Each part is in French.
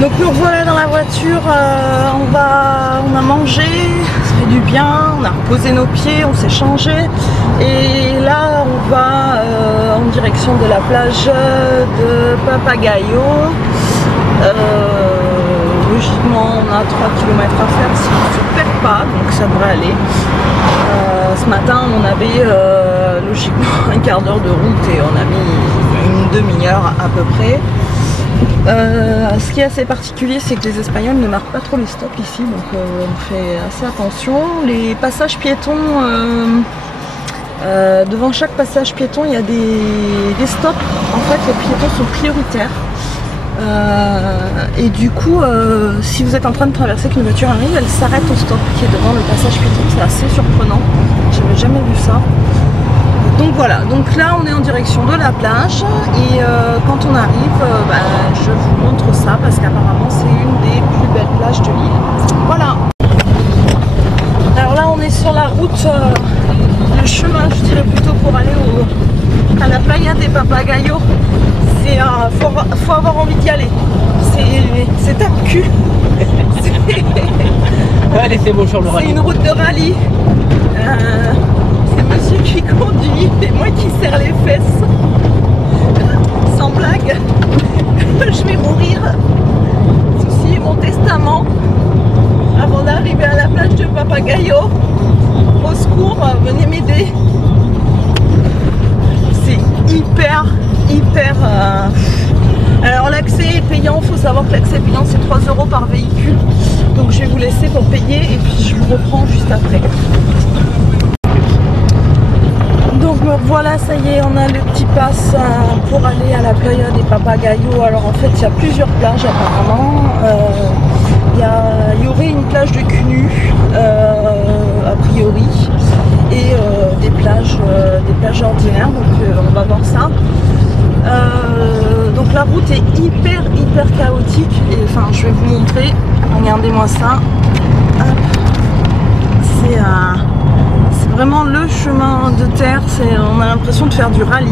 Donc nous revoilà dans la voiture, on a mangé, ça fait du bien, on a reposé nos pieds, on s'est changé et là on va en direction de la plage de Papagayo. Logiquement on a 3 km à faire si on ne se perd pas, donc ça devrait aller. Ce matin on avait logiquement un quart d'heure de route et on a mis une demi-heure à peu près. Ce qui est assez particulier, c'est que les Espagnols ne marquent pas trop les stops ici, donc on fait assez attention. Les passages piétons, devant chaque passage piéton, il y a des stops. En fait, les piétons sont prioritaires. Et du coup, si vous êtes en train de traverser, qu'une voiture arrive, elle s'arrête au stop qui est devant le passage piéton. C'est assez surprenant. J'avais jamais vu ça. Donc voilà, donc là on est en direction de la plage et quand on arrive, je vous montre ça parce qu'apparemment c'est une des plus belles plages de l'île. Voilà. Alors là on est sur la route, le chemin je dirais plutôt pour aller à la playa des Papagayos. C'est faut avoir envie d'y aller. C'est un cul. Allez, c'est bon sur le rallye. C'est une route de rallye. C'est monsieur qui conduit et moi qui serre les fesses. Sans blague. Je vais mourir. Ceci est mon testament. Avant d'arriver à la plage de Papagayo. Au secours, venez m'aider. C'est hyper. Alors l'accès est payant, il faut savoir que l'accès payant c'est 3 € par véhicule. Donc je vais vous laisser pour payer et puis je vous reprends juste après. Donc voilà, ça y est, on a le petit pass pour aller à la playa des Papagayos. Alors en fait il y a plusieurs plages apparemment. Il y aurait une plage de Cunu a priori et des plages ordinaires, donc on va voir ça. Donc la route est hyper chaotique et enfin je vais vous montrer, regardez-moi ça. C'est vraiment le chemin de terre, on a l'impression de faire du rallye,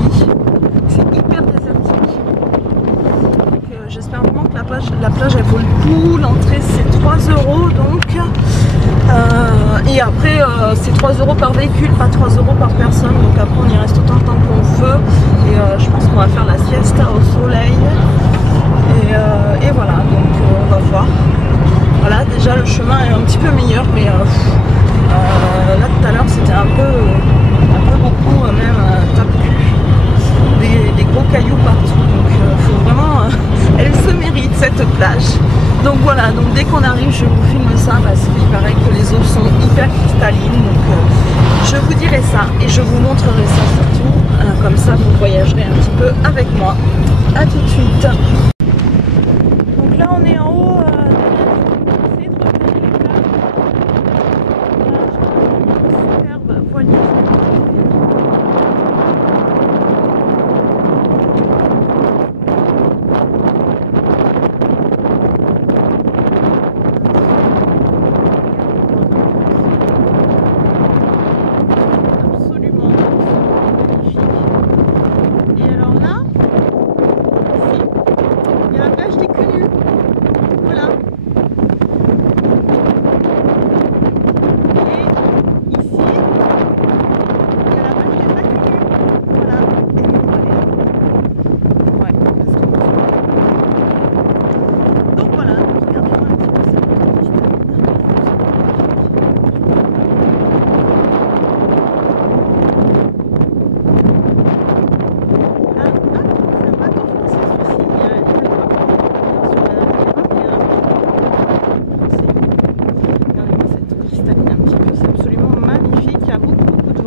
c'est hyper désertique. Donc j'espère vraiment que la plage elle vaut le coup, l'entrée c'est 3 € donc. Et après c'est 3 € par véhicule, pas 3 € par personne, donc après on y reste autant de temps qu'on veut et je pense qu'on va faire la siesta au soleil et voilà, donc on va voir. Voilà, déjà le chemin est un petit peu meilleur mais là tout à l'heure c'était un peu beaucoup même tape-cul, des gros cailloux partout, donc faut vraiment elle se mérite cette plage. Donc voilà, donc dès qu'on arrive je vous filme ça parce qu'il paraît que les eaux sont hyper cristallines, donc je vous dirai ça et je vous montrerai ça surtout, comme ça vous voyagerez un petit peu avec moi. A tout de suite. Donc là on est en haut de la superbe voilier.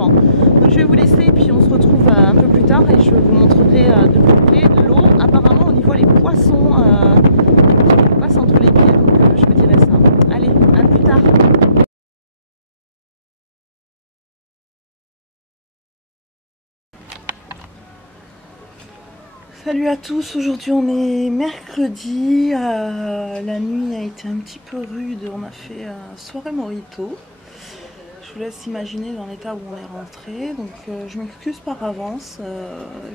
Donc je vais vous laisser et puis on se retrouve un peu plus tard et je vous montrerai de plus près l'eau. Apparemment on y voit les poissons qui passent entre les pieds, donc je vous dirai ça. Allez, à plus tard. Salut à tous, aujourd'hui on est mercredi, la nuit a été un petit peu rude, on a fait soirée mojito. Je vous laisse imaginer dans l'état où on est rentré, donc je m'excuse par avance,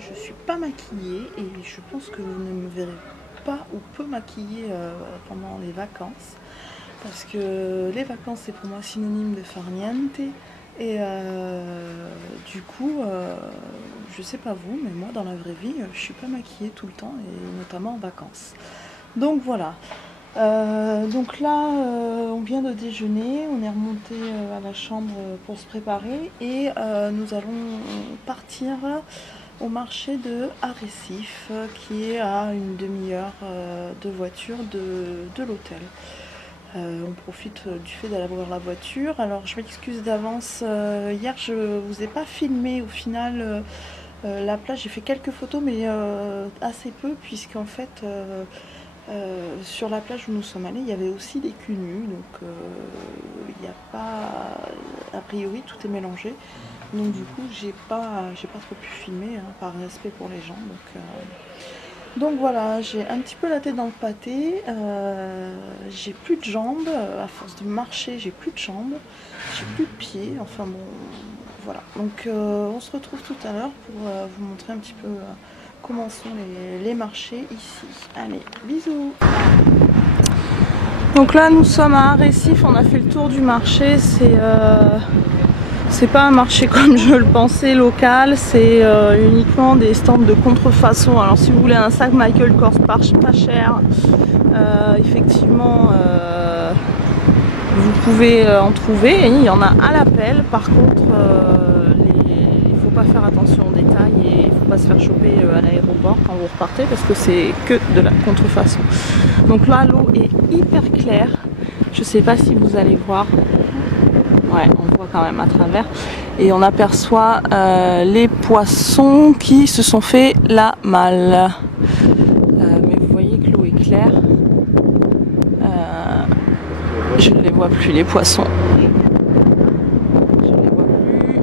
je suis pas maquillée et je pense que vous ne me verrez pas ou peu maquillée pendant les vacances. Parce que les vacances, c'est pour moi synonyme de farniente. Et du coup, je sais pas vous, mais moi dans la vraie vie, je suis pas maquillée tout le temps, et notamment en vacances. Donc voilà. Donc là, on vient de déjeuner, on est remonté à la chambre pour se préparer et nous allons partir au marché de Arrecife, qui est à une demi-heure de voiture de l'hôtel. On profite du fait d'avoir la voiture. Alors je m'excuse d'avance, hier je vous ai pas filmé au final la plage, j'ai fait quelques photos mais assez peu, puisqu'en fait sur la plage où nous sommes allés il y avait aussi des culs nus, donc il n'y a pas, a priori tout est mélangé, donc du coup j'ai pas trop pu filmer hein, par respect pour les gens, donc voilà, j'ai un petit peu la tête dans le pâté, j'ai plus de jambes, à force de marcher j'ai plus de jambes, j'ai plus de pieds, enfin bon, voilà. Donc on se retrouve tout à l'heure pour vous montrer un petit peu comment sont les marchés ici. Allez, bisous. Donc là nous sommes à Arrecife, on a fait le tour du marché, c'est pas un marché comme je le pensais local, c'est uniquement des stands de contrefaçon. Alors si vous voulez un sac Michael Kors pas cher, effectivement vous pouvez en trouver, et il y en a à l'appel. Par contre il faut pas faire attention aux détails et il faut pas se faire choper à l'aéroport quand vous repartez, parce que c'est que de la contrefaçon. Donc là l'eau est hyper claire, je sais pas si vous allez voir. Ouais, on voit quand même à travers, et on aperçoit les poissons qui se sont fait la malle. Mais vous voyez que l'eau est claire. Je ne les vois plus, les poissons. Je ne les vois plus.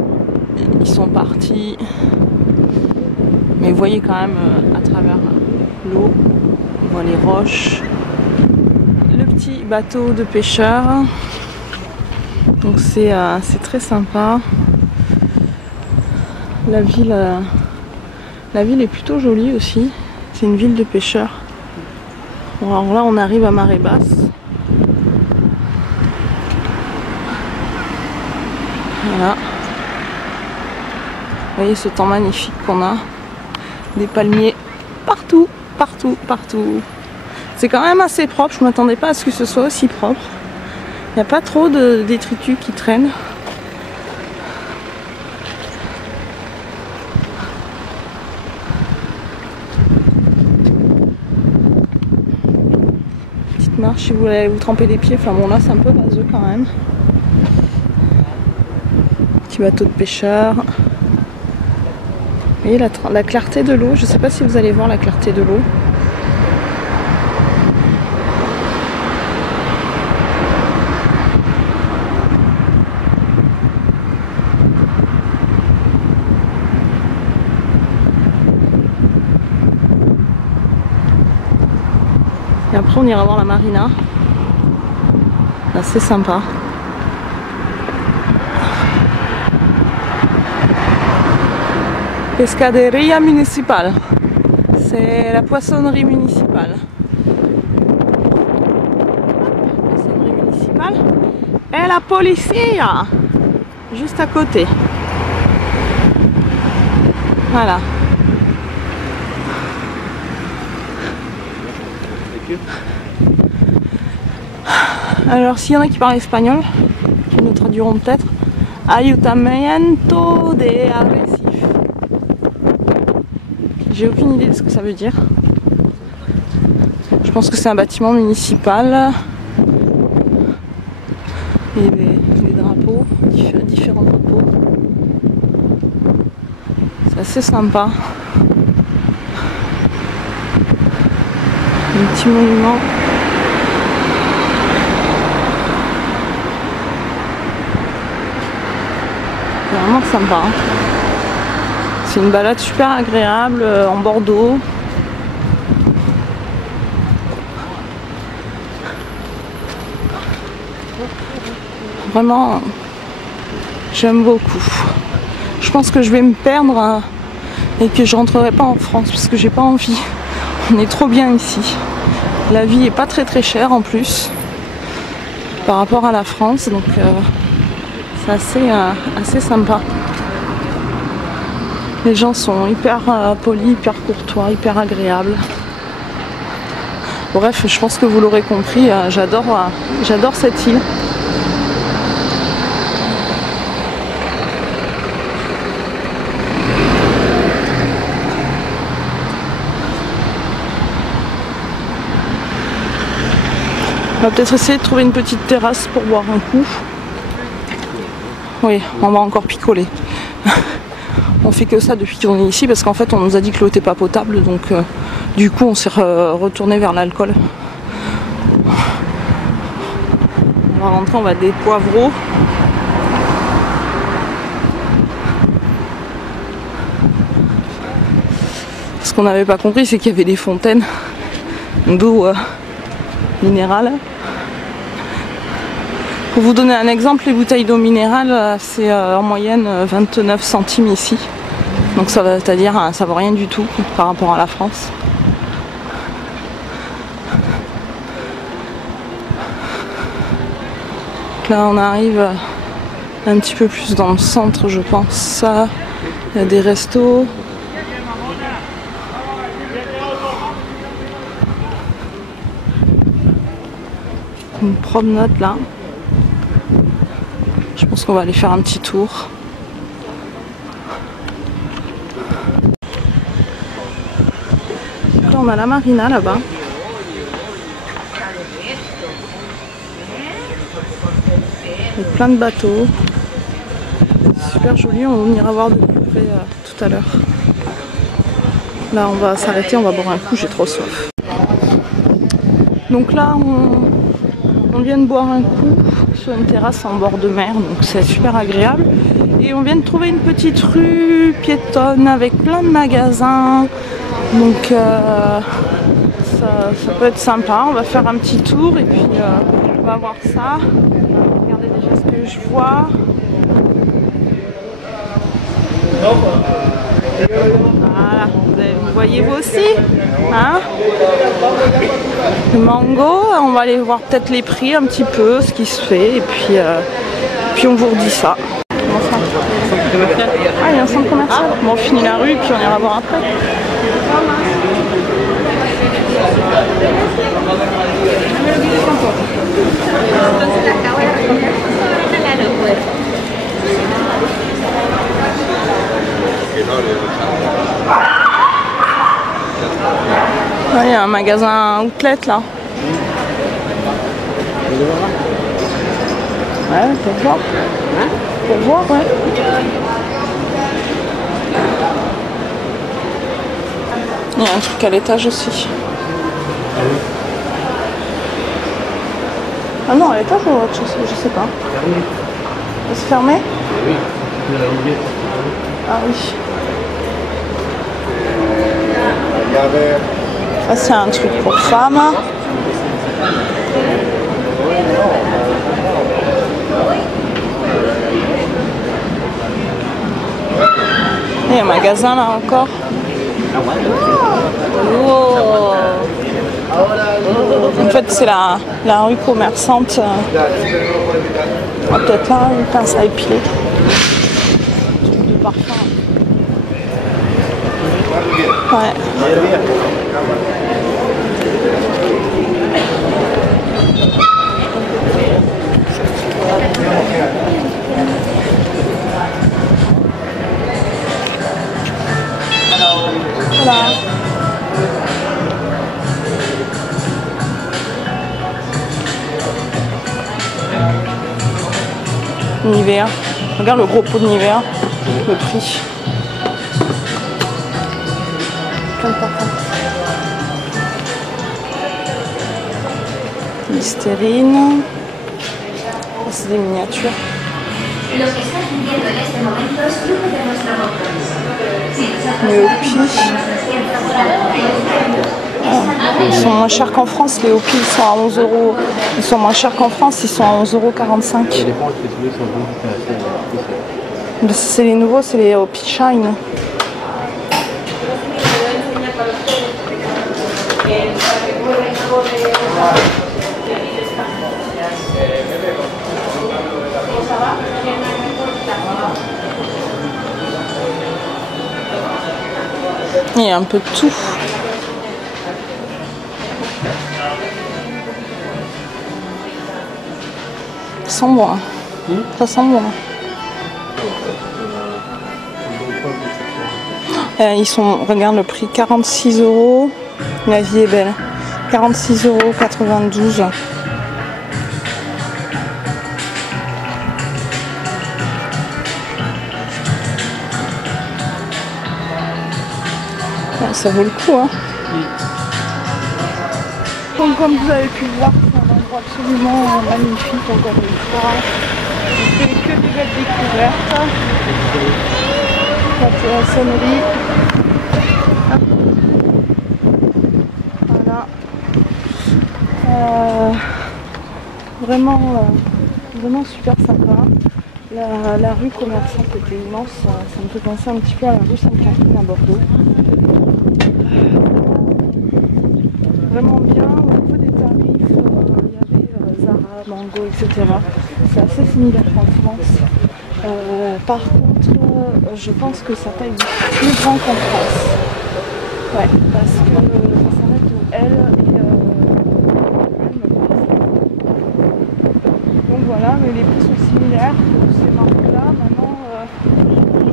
Ils sont partis. Mais vous voyez quand même à travers l'eau, on voit les roches, le petit bateau de pêcheurs. Donc c'est très sympa. La ville est plutôt jolie aussi. C'est une ville de pêcheurs. Bon, alors là on arrive à marée basse. Voilà. Vous voyez ce temps magnifique qu'on a. Des palmiers partout, partout, partout. C'est quand même assez propre. Je ne m'attendais pas à ce que ce soit aussi propre. Il n'y a pas trop de détritus qui traînent. Petite marche si vous voulez vous tremper les pieds. Enfin bon, là c'est un peu vaseux quand même. Petit bateau de pêcheurs. Vous voyez la clarté de l'eau. Je ne sais pas si vous allez voir la clarté de l'eau. Et après on ira voir la marina. C'est sympa. Pescaderia municipale. C'est la poissonnerie municipale. Poissonnerie municipale. Et la policia juste à côté. Voilà. Alors s'il y en a qui parlent espagnol, qui nous traduiront peut-être. Ayuntamiento de Arrecife. J'ai aucune idée de ce que ça veut dire. Je pense que c'est un bâtiment municipal. Et des drapeaux, différents drapeaux. C'est assez sympa. Un petit monument. C'est vraiment sympa. C'est une balade super agréable en bord d'eau. Vraiment, j'aime beaucoup. Je pense que je vais me perdre et que je rentrerai pas en France parce que j'ai pas envie. On est trop bien ici. La vie est pas très chère en plus par rapport à la France, donc c'est assez sympa. Les gens sont hyper polis, hyper courtois, hyper agréables. Bref, je pense que vous l'aurez compris, j'adore cette île. On va peut-être essayer de trouver une petite terrasse pour boire un coup. Oui, on va encore picoler. On fait que ça depuis qu'on est ici parce qu'en fait on nous a dit que l'eau n'était pas potable, donc du coup on s'est retourné vers l'alcool. On va rentrer, on va des poivreaux. Ce qu'on n'avait pas compris, c'est qu'il y avait des fontaines d'eau minérale. Pour vous donner un exemple, les bouteilles d'eau minérale, c'est en moyenne 29 centimes ici. Donc ça veut dire ça vaut rien du tout par rapport à la France. Donc là on arrive un petit peu plus dans le centre, je pense. Ça, il y a des restos. Une promenade là. Je pense qu'on va aller faire un petit tour. Là on a la marina là-bas. Avec plein de bateaux. Super joli, on ira voir de plus près tout à l'heure. Là on va s'arrêter, on va boire un coup, j'ai trop soif. Donc là on vient de boire un coup sur une terrasse en bord de mer, donc c'est super agréable. Et on vient de trouver une petite rue piétonne avec plein de magasins. Donc ça peut être sympa. On va faire un petit tour et puis on va voir ça. Regardez déjà ce que je vois. Voilà, vous voyez vous aussi, hein, le mango. On va aller voir peut-être les prix un petit peu, ce qui se fait, et puis on vous redit ça. Ah, il y a un centre commercial. Bon, on finit la rue, puis on ira voir après. Ouais, il y a un magasin outlet là. Ouais, pour voir. Pour voir, ouais. Il y a un truc à l'étage aussi. Ah non, à l'étage ou autre chose, je sais pas. C'est fermé? Oui. Ah oui. Ça c'est un truc pour femmes. Il y a un magasin là encore. Oh. En fait c'est la rue commerçante. Peut-être là une pince à épiler. Un truc de parfum. Ouais. Voilà. Nivea. Regarde le gros pot de Nivea. Le prix. Plein de parfums. Listerine. C'est des miniatures. Les Hopi. Ils sont moins chers qu'en France. Les Hopi ils sont à 11 €. Ils sont moins chers qu'en France. Ils sont à 11,45 €. C'est les nouveaux, c'est les Hopi Shine. Il y a un peu de tout. Ça sent bon. Hein. Ça sent bon. Ils sont, regarde le prix, 46 €. La vie est belle. 46,92 €. Ça vaut le coup, hein. Donc comme vous avez pu le voir, c'est un endroit absolument magnifique, encore une fois. On fait que des belles découvertes. La poissonnerie. Voilà. Vraiment super sympa. La rue commerçante était immense, ça me fait penser un petit peu à la rue Sainte-Catherine à Bordeaux. Vraiment bien. Au niveau des tarifs, il y avait Zara, Mango, etc. C'est assez similaire qu'en France. Par contre, je pense que ça paye plus grand qu'en France. Ouais, parce que ça s'arrête où elle et donc voilà, mais les prix sont similaires pour ces marques-là. Maintenant,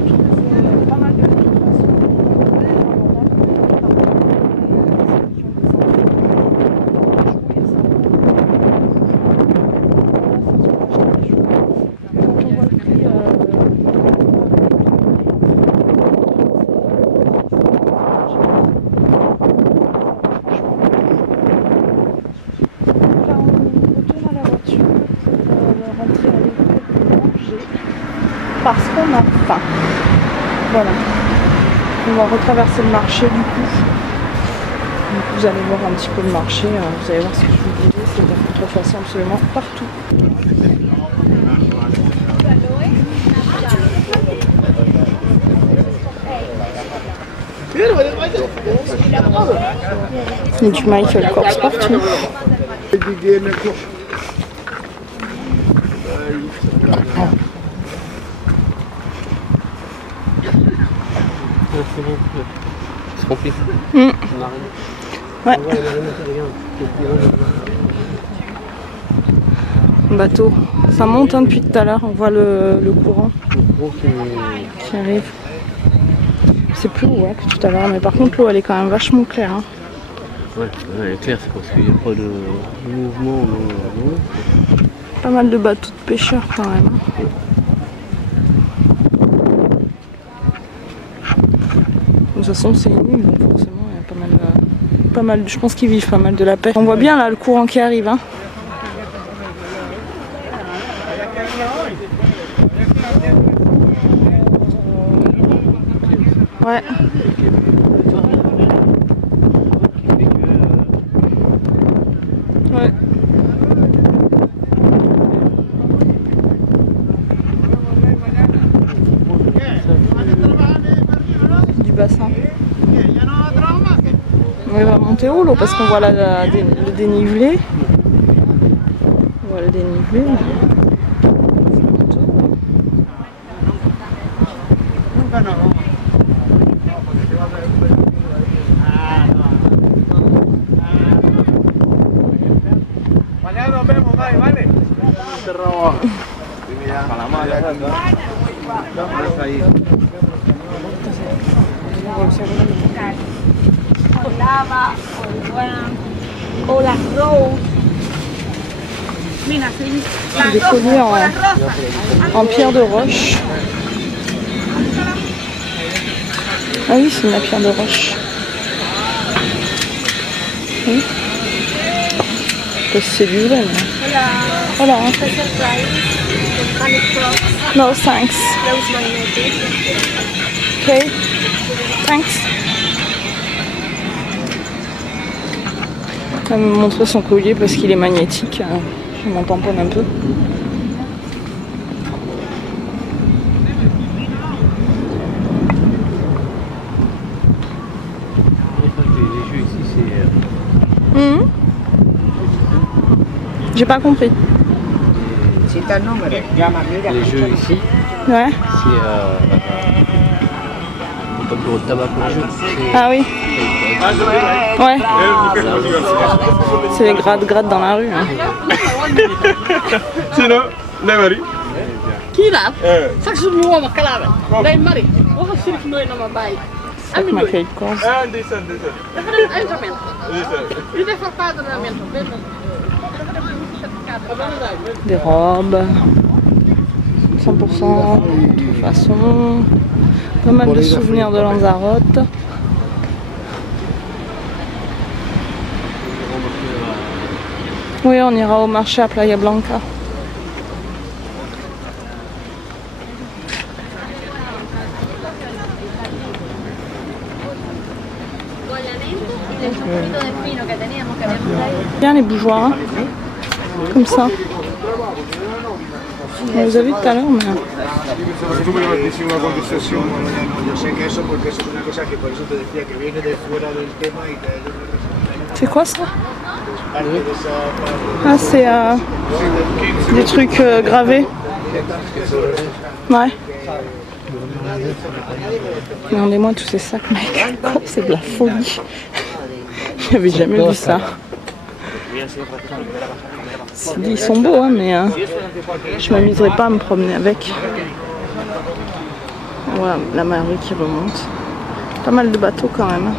je trouve pas mal de parce qu'on a faim. Voilà. On va retraverser le marché du coup. Donc vous allez voir un petit peu le marché. Vous allez voir ce que je vous disais. C'est de la contrefaçon absolument partout. Il y a du Michael Kors partout. C'est rempli. Ouais. Bateau. Ça monte hein, depuis tout à l'heure. On voit le courant qui arrive. C'est plus haut que tout à l'heure, mais par contre l'eau elle est quand même vachement claire. Hein. Ouais, elle est claire, c'est parce qu'il n'y a pas de mouvement. Pas mal de bateaux de pêcheurs quand même. De toute façon c'est une île, donc forcément il y a pas mal, je pense qu'ils vivent pas mal de la pêche. On voit bien là le courant qui arrive. Hein. Ouais. Ouais. Du bassin. On va monter haut l'eau parce qu'on voit le dénivelé. On voit le dénivelé. Des colliers en pierre de roche. Ah oui, c'est une pierre de roche. Oui. C'est du vrai. Voilà. No thanks. Okay. Thanks. Elle me montre son collier parce qu'il est magnétique. Je m'en tamponne un peu. J'ai pas compris. Les jeux ici, ouais. c'est pas de bureau de tabac pour les jeux. Ah oui. Ouais. C'est les grade dans la rue. Hein. Sino, Nevari. Kira, sax mu woma kalabe. Day mari. Waxa sirif noy na ma baye. Avec ma cahier de course. Ah, ndeysaan. Dafa def ay domaine. Li defar padronamento ben. Des robes. 100% de toute façon. Pas mal de souvenirs de Lanzarote. Oui, on ira au marché à Playa Blanca. Bien les bougeoirs, hein. Comme ça. On les a vus tout à l'heure, mais... Tú me dices una contestación. Yo sé que eso porque es una cosa que por eso te decía que viene de fuera del tema y que C'est quoi ça? Ah, c'est des trucs gravés. Ouais. Regardez-moi tous ces sacs, mec. Oh, c'est de la folie. J'avais jamais vu ça. Ils sont beaux, hein, mais je m'amuserais pas à me promener avec. Voilà, la mer qui remonte. Pas mal de bateaux quand même.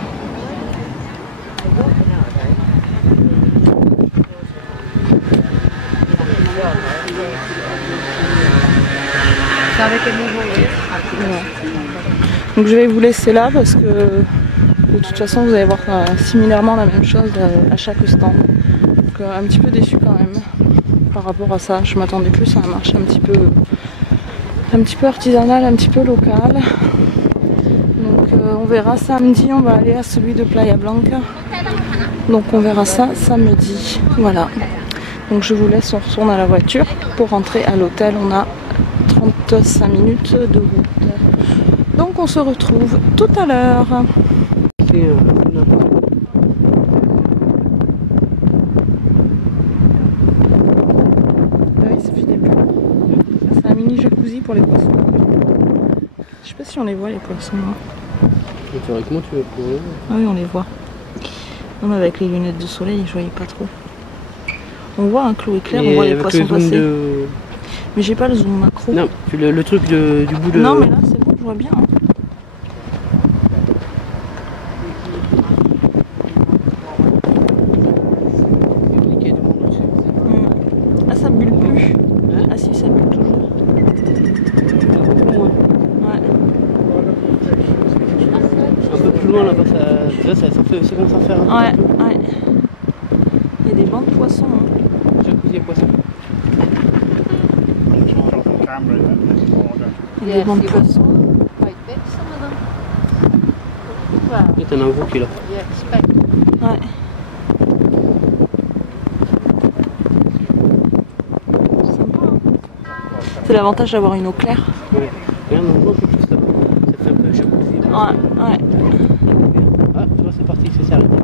Ouais. Donc je vais vous laisser là parce que de toute façon vous allez voir similairement la même chose à chaque stand. Donc un petit peu déçu quand même par rapport à ça. Je m'attendais plus à un marché un petit peu artisanal, un petit peu local. Donc on verra samedi, on va aller à celui de Playa Blanca. Donc on verra ça samedi. Voilà. Donc je vous laisse, on retourne à la voiture pour rentrer à l'hôtel. On a 35 minutes de route. Donc on se retrouve tout à l'heure. Oui, ça fait des bulles. C'est un mini jacuzzi pour les poissons. Je sais pas si on les voit les poissons. Hein. Théoriquement tu veux pour eux. Ah oui, on les voit. Non, mais avec les lunettes de soleil, je voyais pas trop. On voit un clou éclair, on voit les poissons passer. Mais j'ai pas le zoom macro. Non, le truc du bout de... Non mais là c'est bon, je vois bien. Hein. Ah ça bulle plus. Ah si, ça bulle toujours. Ouais. Un peu plus loin là-bas, ça commence à faire. Ouais, ouais. Il y a des bancs de poissons. Hein. Jacuzzi à poissons. Il y a des bancs de poissons. Il y a un gros qui est là. Ouais. Sympa, hein. C'est l'avantage d'avoir une eau claire. Ouais. Regarde, on voit un peu plus là. Ça fait un peu jacuzzi. Ouais, ouais. Ah, tu vois, c'est parti, c'est arrêté.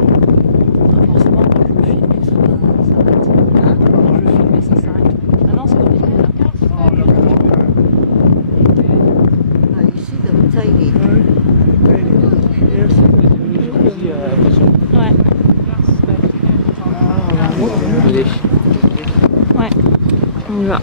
Forcément, quand je veux filmer, ça s'arrête. Hein? Quand je veux filmer, ça s'arrête. Ah non, c'est au début là. Ouais. Allez. Ouais. On y va.